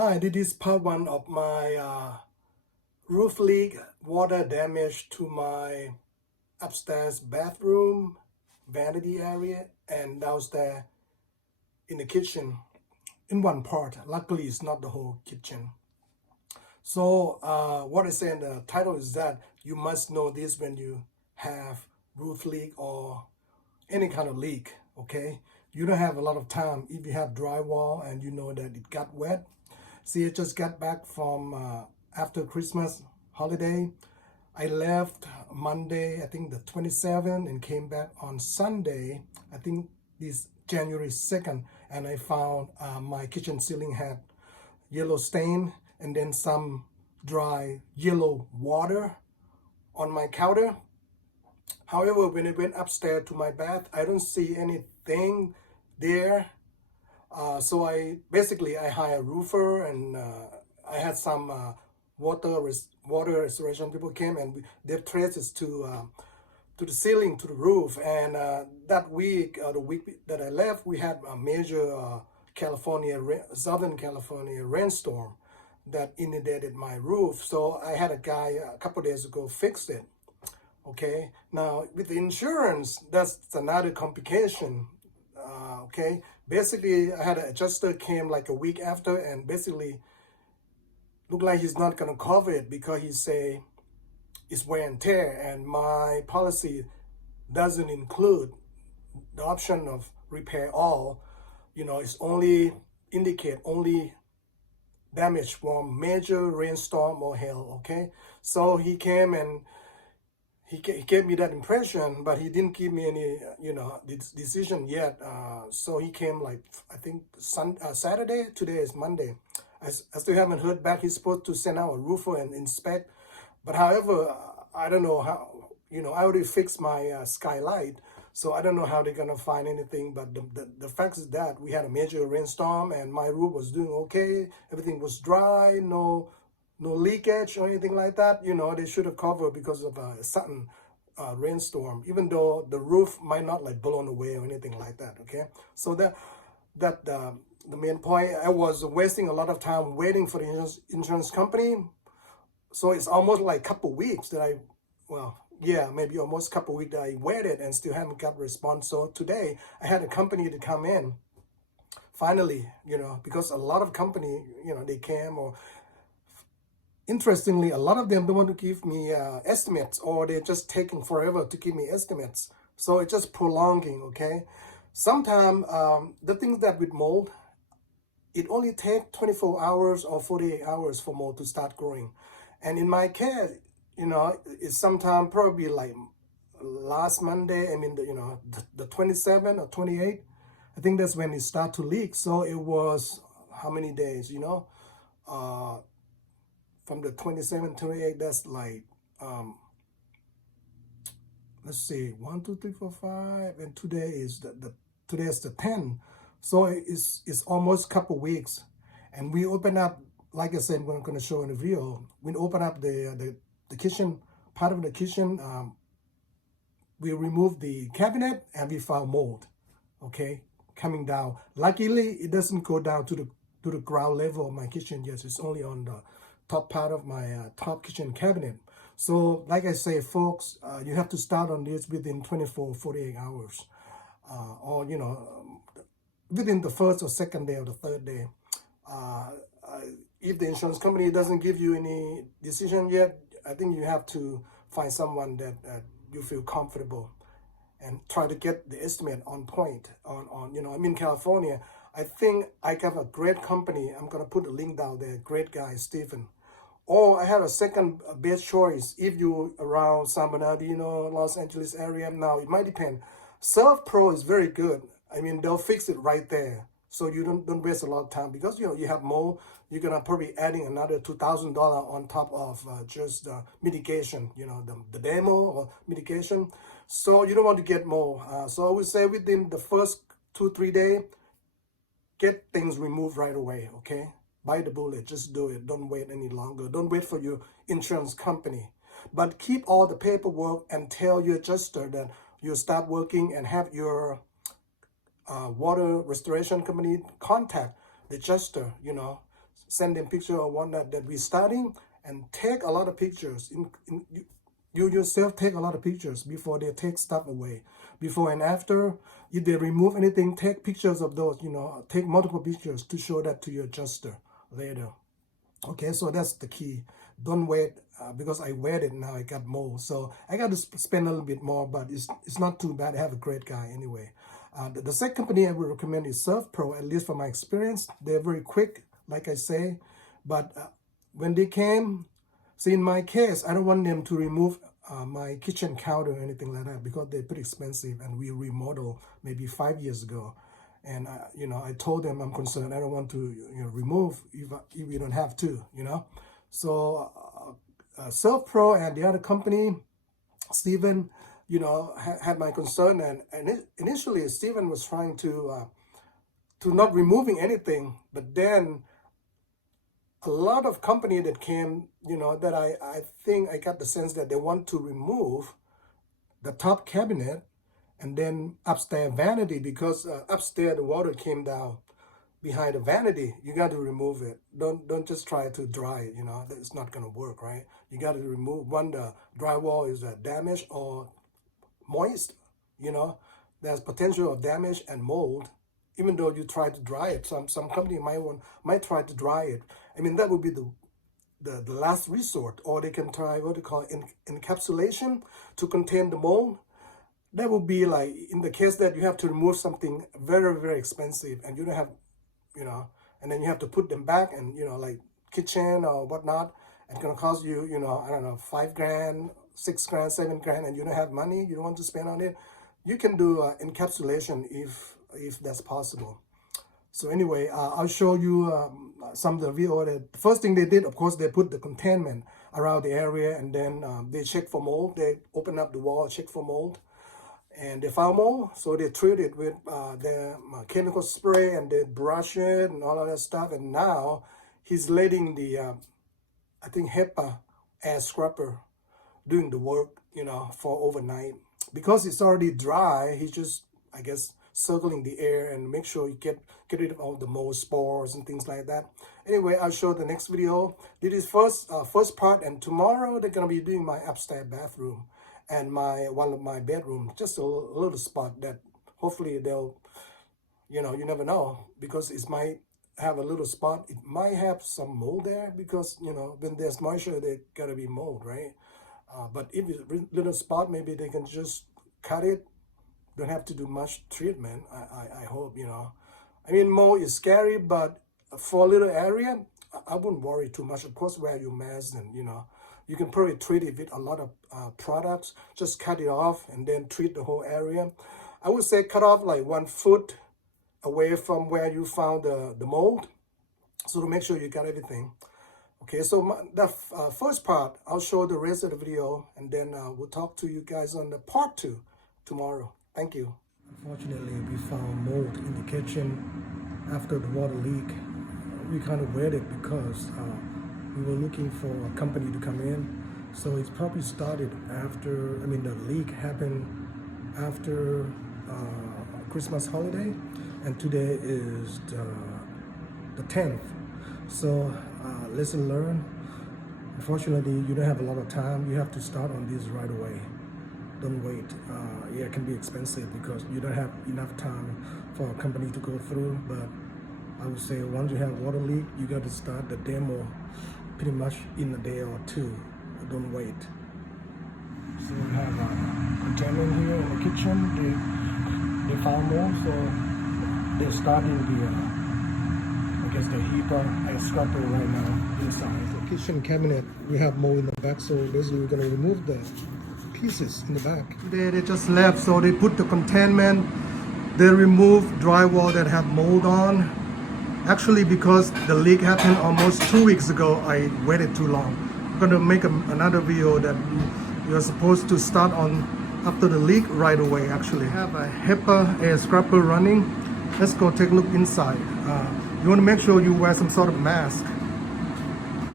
Hi, this is part one of my roof leak, water damage to my upstairs bathroom, vanity area, and downstairs in the kitchen in one part. Luckily, it's not the whole kitchen. So what I say in the title is that you must know this when you have roof leak or any kind of leak, okay? You don't have a lot of time if you have drywall and you know that it got wet. See, I just got back from after Christmas holiday. I left Monday, I think the 27th, and came back on Sunday, I think this January 2nd, and I found my kitchen ceiling had yellow stain and then some dry yellow water on my counter. However, when I went upstairs to my bath, I don't see anything there. So I hired a roofer, and I had some water restoration people came, and they traces to the ceiling, to the roof. And that week, the week that I left, we had a major Southern California rainstorm that inundated my roof. So I had a guy a couple days ago fix it. Okay, now with the insurance, that's another complication. Okay, basically I had an adjuster came like a week after, and basically looked like he's not gonna cover it because he say it's wear and tear, and my policy doesn't include the option of repair all. It's only indicate only damage from major rainstorm or hail. Okay, so he came and he gave me that impression, but he didn't give me any, decision yet. So he came like, I think Saturday. Today is Monday. I still haven't heard back. He's supposed to send out a roofer and inspect. But however, I don't know how, I already fixed my skylight. So I don't know how they're going to find anything. But the fact is that we had a major rainstorm and my roof was doing okay. Everything was dry, no leakage or anything like that. They should have covered because of a sudden rainstorm, even though the roof might not like blown away or anything like that. Okay, so that the main point, I was wasting a lot of time waiting for the insurance company. So it's almost like a couple weeks that maybe almost a couple weeks that I waited and still haven't got response. So today I had a company to come in finally, because a lot of company, they came, or interestingly, a lot of them don't want to give me estimates, or they're just taking forever to give me estimates. So it's just prolonging, okay? Sometimes the things that with mold, it only takes 24 hours or 48 hours for mold to start growing. And in my case, it's sometimes probably like last Monday, the 27th or 28th, I think that's when it started to leak. So it was how many days, from the 27th to 28th, that's like, let's see, 1, 2, 3, 4, 5, and today is today is the 10th. So it's almost a couple weeks. And we open up, like I said, I'm going to show in the video, we open up the kitchen, part of the kitchen, we remove the cabinet and we found mold, okay, coming down. Luckily, it doesn't go down to the ground level of my kitchen yet. It's only on the top part of my top kitchen cabinet. So like I say, folks, you have to start on this within 24, 48 hours, or within the first or second day or the third day. If the insurance company doesn't give you any decision yet, I think you have to find someone that you feel comfortable and try to get the estimate on point. I'm in California. I think I got a great company. I'm gonna put a link down there. Great guy, Stephen. Or I have a second best choice if you around San Bernardino, Los Angeles area. Now it might depend. Surf Pro is very good. They'll fix it right there, so you don't waste a lot of time, because you have more. You're gonna probably adding another $2,000 on top of just the mitigation, the demo or mitigation. So you don't want to get more. So I would say within the first 2-3 days, get things removed right away. Okay. Bite the bullet, just do it. Don't wait any longer. Don't wait for your insurance company. But keep all the paperwork and tell your adjuster that you start working, and have your water restoration company contact the adjuster, send them picture of one that we're starting, and take a lot of pictures. You yourself take a lot of pictures before they take stuff away. Before and after, if they remove anything, take pictures of those, take multiple pictures to show that to your adjuster later. Okay, so that's the key. Don't wait, because I waited, now I got mold. So I got to spend a little bit more, but it's not too bad. I have a great guy anyway. The second company I would recommend is ServPro, at least from my experience. They're very quick, like I say. But when they came, see, in my case, I don't want them to remove my kitchen counter or anything like that, because they're pretty expensive, and we remodeled maybe 5 years ago. And I told them I'm concerned. I don't want to remove if we don't have to. So ServPro and the other company, Steven, had my concern, and initially Steven was trying to not removing anything, but then a lot of company that came, that I think I got the sense that they want to remove the top cabinet and then upstairs vanity, because upstairs the water came down behind the vanity. You got to remove it. Don't just try to dry it. It's not gonna work, right? You got to remove when the drywall is damaged or moist. There's potential of damage and mold. Even though you try to dry it, some company might try to dry it. I mean, that would be the last resort. Or they can try what they call encapsulation to contain the mold. That would be like in the case that you have to remove something very, very expensive, and you don't have, and then you have to put them back, and like kitchen or whatnot, it's gonna cost you, I don't know, $5 grand, $6 grand, $7 grand, and you don't have money, you don't want to spend on it. You can do encapsulation if that's possible. So anyway, I'll show you some of the video. The first thing they did, of course, they put the containment around the area, and then they check for mold. They open up the wall, check for mold, and they found mold. So they treat it with their chemical spray, and they brush it and all of that stuff. And now he's letting the, I think, HEPA air scrubber doing the work, for overnight. Because it's already dry, he's just, I guess, circling the air and make sure you get rid of all the mold spores and things like that. Anyway, I'll show the next video. This is first part, and tomorrow they're gonna be doing my upstairs bathroom and one of my bedroom, just a little spot that hopefully they'll, you never know, because it might have a little spot. It might have some mold there, because when there's moisture, there gotta be mold, right? But if it's a little spot, maybe they can just cut it. Don't have to do much treatment, I hope, I mean, mold is scary, but for a little area, I wouldn't worry too much. Of course, wear your mask, and you can probably treat it with a lot of products. Just cut it off and then treat the whole area. I would say cut off like 1 foot away from where you found the mold, so to make sure you got everything. Okay, so the first part, I'll show the rest of the video, and then we'll talk to you guys on the part 2 tomorrow. Thank you. Unfortunately, we found mold in the kitchen after the water leak. We kind of waited because we were looking for a company to come in. So it's probably started after, the leak happened after Christmas holiday, and today is the 10th. So lesson learned. Unfortunately, you don't have a lot of time. You have to start on this right away. Don't wait. Yeah, it can be expensive because you don't have enough time for a company to go through. But I would say once you have water leak, you got to start the demo pretty much in a day or two. Don't wait. So we have a containment here in the kitchen. They found mold, so they're starting the HEPA air scrubber right now inside. The kitchen cabinet, we have mold in the back, so basically we're going to remove the pieces in the back. They just left, so they put the containment. They removed drywall that have mold on. Actually, because the leak happened almost 2 weeks ago, I waited too long. I'm going to make another video that you're supposed to start on after the leak right away. Actually, I have a HEPA air scrubber running. Let's go take a look inside. You want to make sure you wear some sort of mask